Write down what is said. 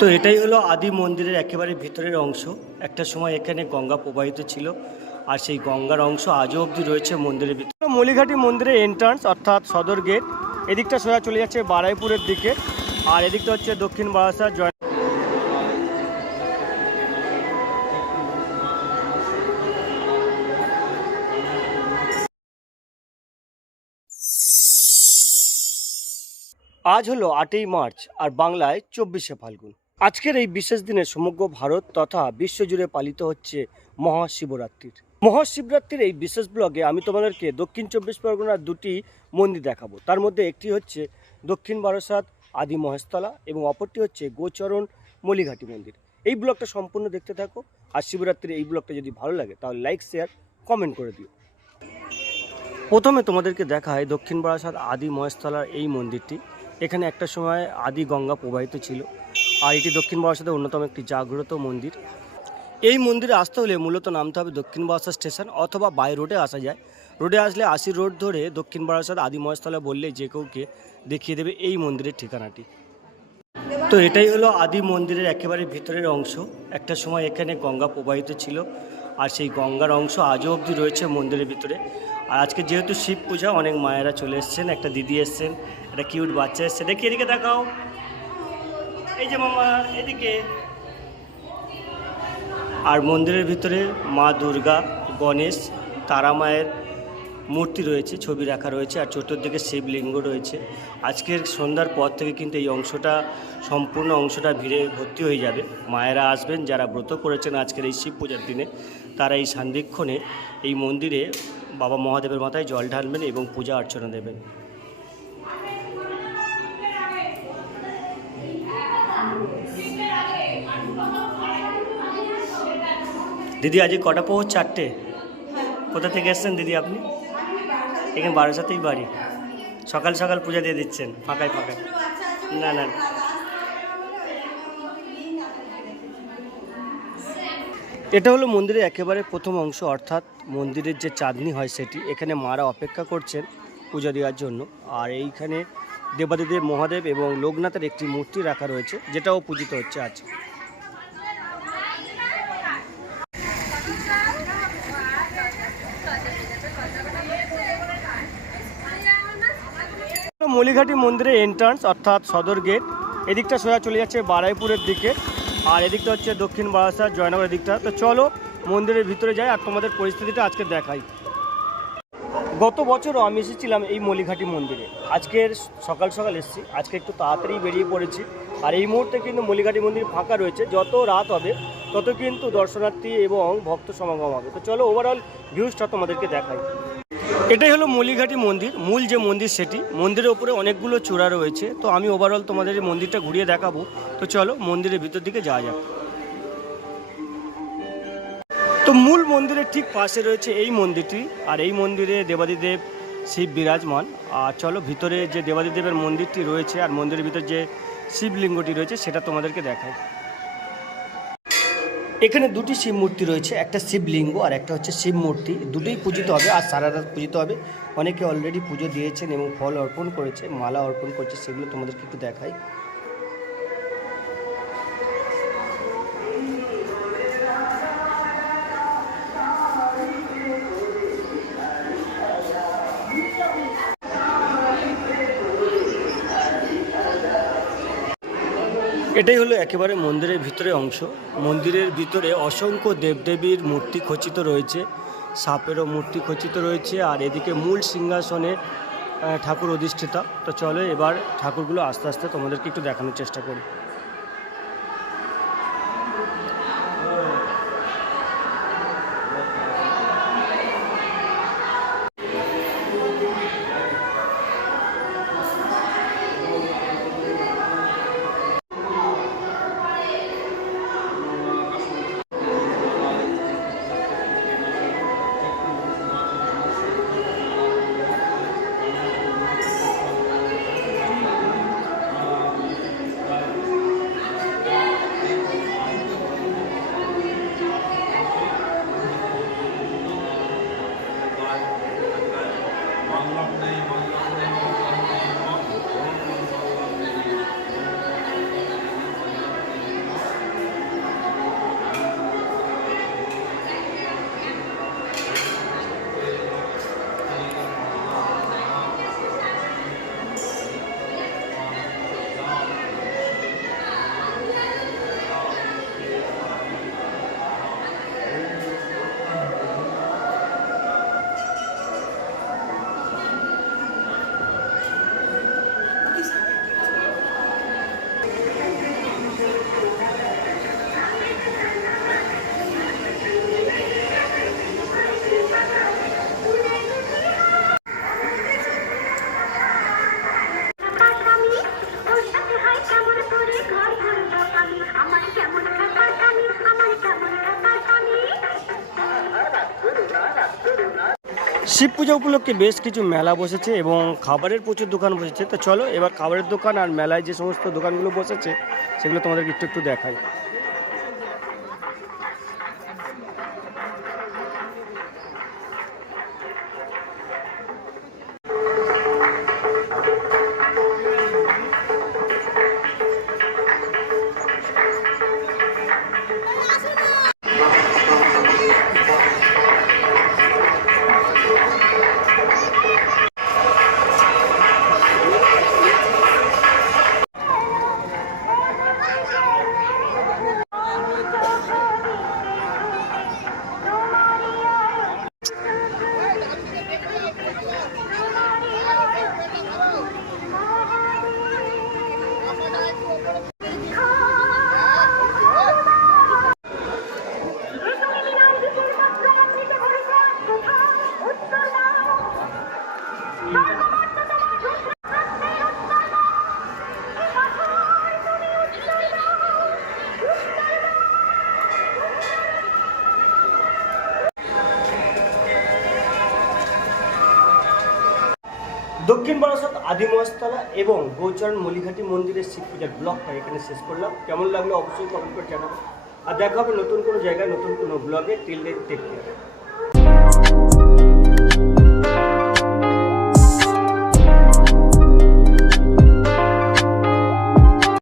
তো এটাই হলো আদি মন্দিরের একেবারে ভিতরের অংশ। একটা সময় এখানে গঙ্গা প্রবাহিত ছিল, আর সেই গঙ্গার অংশ আজও অবধি রয়েছে মন্দিরের ভিতরে। মলিঘাটি মন্দিরের এন্ট্রান্স অর্থাৎ সদর গেট এদিকটা সোজা চলে যাচ্ছে বারাইপুরের দিকে, আর এদিকটা হচ্ছে দক্ষিণ বারাসাত জয় আজ হলো আটই মার্চ, আর বাংলায় চব্বিশে ফাল্গুন। আজকের এই বিশেষ দিনে সমগ্র ভারত তথা বিশ্বজুড়ে পালিত হচ্ছে মহাশিবরাত্রির। মহাশিবরাত্রির এই বিশেষ ব্লগে আমি তোমাদেরকে দক্ষিণ চব্বিশ পরগনার দুটি মন্দির দেখাবো। তার মধ্যে একটি হচ্ছে দক্ষিণ বারাসাত আদি মহেশতলা এবং অপরটি হচ্ছে গোচরণ মলিঘাটি মন্দির। এই ব্লগটা সম্পূর্ণ দেখতে থাকো আর শিবরাত্রির এই ব্লগটা যদি ভালো লাগে তাহলে লাইক শেয়ার কমেন্ট করে দিও। প্রথমে তোমাদেরকে দেখায় দক্ষিণ বারাসাত আদি মহেশতলার এই মন্দিরটি। এখানে একটা সময় আদি গঙ্গা প্রবাহিত ছিল। আর এটি দক্ষিণ বারাসাতের অন্যতম একটি জাগ্রত মন্দির। এই মন্দিরে আসতে হলে মূলত নামতে হবে দক্ষিণ বারাসাত স্টেশন অথবা বাই রোডে আসা যায়। রোডে আসলে আশি রোড ধরে দক্ষিণ বারাসাত আদি মহেশতলা বললে যে কেউকে দেখিয়ে দেবে এই মন্দিরের ঠিকানাটি। তো এটাই হলো আদি মন্দিরের একেবারে ভিতরের অংশ। একটা সময় এখানে গঙ্গা প্রবাহিত ছিল আর সেই গঙ্গার অংশ আজও অবধি রয়েছে মন্দিরের ভিতরে। আর আজকে যেহেতু শিব পূজা, অনেক মায়েরা চলে এসছেন, একটা দিদি এসছেন, একটা কিউট বাচ্চা এসছে। দেখি এদিকে দেখাও এই যে মামা, এদিকে। আর মন্দিরের ভিতরে মা দুর্গা, গণেশ, তারা মায়ের মূর্তি রয়েছে, ছবি রাখা রয়েছে, আর চতুর্দিকে শিবলিঙ্গ রয়েছে। আজকের সন্ধ্যার পর থেকে কিন্তু এই অংশটা, সম্পূর্ণ অংশটা ভিড়ে ভর্তি হয়ে যাবে। মায়েরা আসবেন, যারা ব্রত করেছেন আজকের এই শিব পূজার দিনে, তারা এই সান্দিক্ষণে এই মন্দিরে বাবা মহাদেবের মাথায় জল ঢালবেন এবং পূজা অর্চনা দেবেন। দিদি, আজকে কটা পৌঁছ চারটে। কোথা থেকে এসছেন দিদি আপনি? এখানে বারোসাতেই বাড়ি। সকাল সকাল পূজা দিয়ে দিচ্ছেন, ফাঁকায় ফাঁকায়। না না। এটা হলো মন্দিরের একেবারে প্রথম অংশ, অর্থাৎ মন্দিরের যে চাঁদনি হয় সেটি। এখানে মারা অপেক্ষা করছেন পূজা দেওয়ার জন্য। আর এইখানে দেবাদিদেব মহাদেব এবং লোকনাথের একটি মূর্তি রাখা রয়েছে, যেটাও পূজিত হচ্ছে আজ। মলিঘাটি মন্দিরের এন্ট্রান্স অর্থাৎ সদর গেট এদিকটা সোজা চলে যাচ্ছে বারাইপুরের দিকে। আর এদিকটা হচ্ছে দক্ষিণ বারাসাত জয়নগরের দিকটা তো চলো, মন্দিরের ভিতরে যাই আর তোমাদের পরিস্থিতিটা আজকে দেখাই। গত বছরও আমি এসেছিলাম এই মলিঘাটি মন্দিরে। আজকের সকাল সকাল এসেছি। আজকে একটু তাড়াতাড়ি বেরিয়ে পড়েছি। আর এই মুহূর্তে কিন্তু মলিঘাটি মন্দির ফাঁকা রয়েছে। যত রাত হবে, তত কিন্তু দর্শনার্থী এবং ভক্ত সমাগম হবে। তো চলো ওভারঅল ভিউজটা তোমাদেরকে দেখাই। এটাই হলো মলিঘাটি মন্দির, মূল যে মন্দির সেটি। মন্দিরের উপরে অনেকগুলো চূড়া রয়েছে। তো আমি ওভারঅল তোমাদের এই মন্দিরটা ঘুরিয়ে দেখাবো। তো চলো মন্দিরের ভিতর দিকে যাওয়া যাক। তো মূল মন্দিরের ঠিক পাশে রয়েছে এই মন্দিরটি, আর এই মন্দিরে দেবাদিদেব শিব বিরাজমান। আর চলো ভিতরে যে দেবাদিদেবের মন্দিরটি রয়েছে, আর মন্দিরের ভিতরে যে শিবলিঙ্গটি রয়েছে, সেটা তোমাদেরকে দেখায় এখানে দুটি শিব মূর্তি রয়েছে, একটা শিবলিঙ্গ আর একটা হচ্ছে শিব মূর্তি। দুটোই পূজিত হবে আর সারা রাত পূজিত হবে। অনেকে অলরেডি পুজো দিয়েছেন এবং ফল অর্পণ করেছে, মালা অর্পণ করছে, সেগুলো তোমাদেরকে একটু দেখাই। এটাই হলো একেবারে মন্দিরের ভিতরে অংশ। মন্দিরের ভিতরে অসংখ্য দেবদেবীর মূর্তি খচিত রয়েছে, সাপেরও মূর্তি খচিত রয়েছে, আর এদিকে মূল সিংহাসনে ঠাকুর অধিষ্ঠিতা। তো চলো এবার ঠাকুরগুলো আস্তে আস্তে তোমাদেরকে একটু দেখানোর চেষ্টা করি। শিব পূজা উপলক্ষে বেশ কিছু মেলা বসেছে এবং খাবারের প্রচুর দোকান বসেছে। তো চলো, এবার খাবারের দোকান আর মেলায় যে সমস্ত দোকানগুলো বসেছে, সেগুলো তোমাদেরকে একটু একটু দেখায় দক্ষিণ বারাসত আদি মহাস্তলা এবং গৌচরণ মলিঘাটি মন্দিরের শিব পূজার ব্লগটা এখানে শেষ করলাম। কেমন লাগল অবশ্যই কমেন্ট করে জানাব আর দেখা হবে নতুন কোনো জায়গায়, নতুন কোনো ব্লগে টিল দেখতে